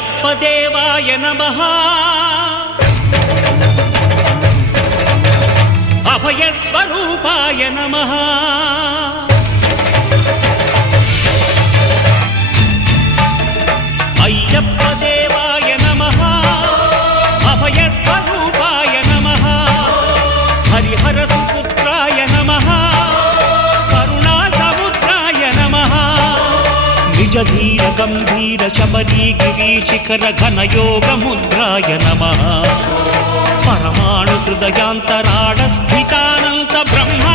అయ్యప్ప దేవాయ నమః అభయ స్వరూపాయ నమః అయ్యప్ప దేవాయ నమః అభయ స్వరూపాయ నమః హరిహర సుపుత్రాయ నమః కరుణా సముద్రాయ నమః నిజ ధీర గంభీర శబరీ గిరి శిఖర ఘన యోగ ముద్రాయ నమః పరమాణు హృదయాంతరాళ స్థితానంత బ్రహ్మ